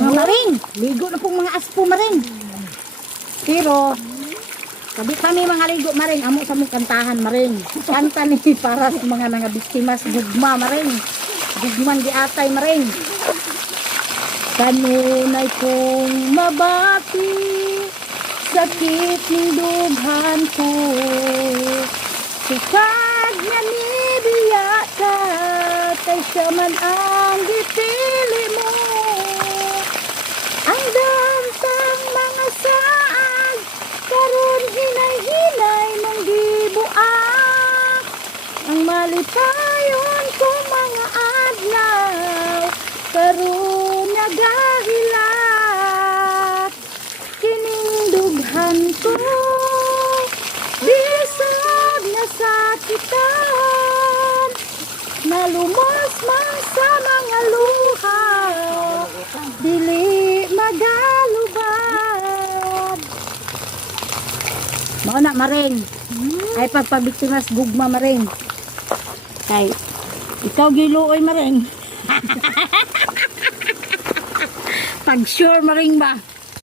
Mga maring, ligo na pong mga aspo maring. Pero, kami mga ligo maring, amo sa mong kantahan maring. Kanta ni para sa mga biktima sa gugma maring. Gugman di atay maring. Kanunay kong mabati, sakit ng dughan ko. Sikag nga nibiya ka, kay siya man ang gipili mo. Ang damtang mga saag, karon hinay-hinay mong gibuak. Ang malipayon kong mga adlaw, karon nagahilak. Kining dughan ko, bisag na sakitan, nalumasmas sa mga luha, dili magalubad. Mao na maring, ay pagpabiktimas gugma maring. Kay ikaw giluoy maring. Pag sure maring ba?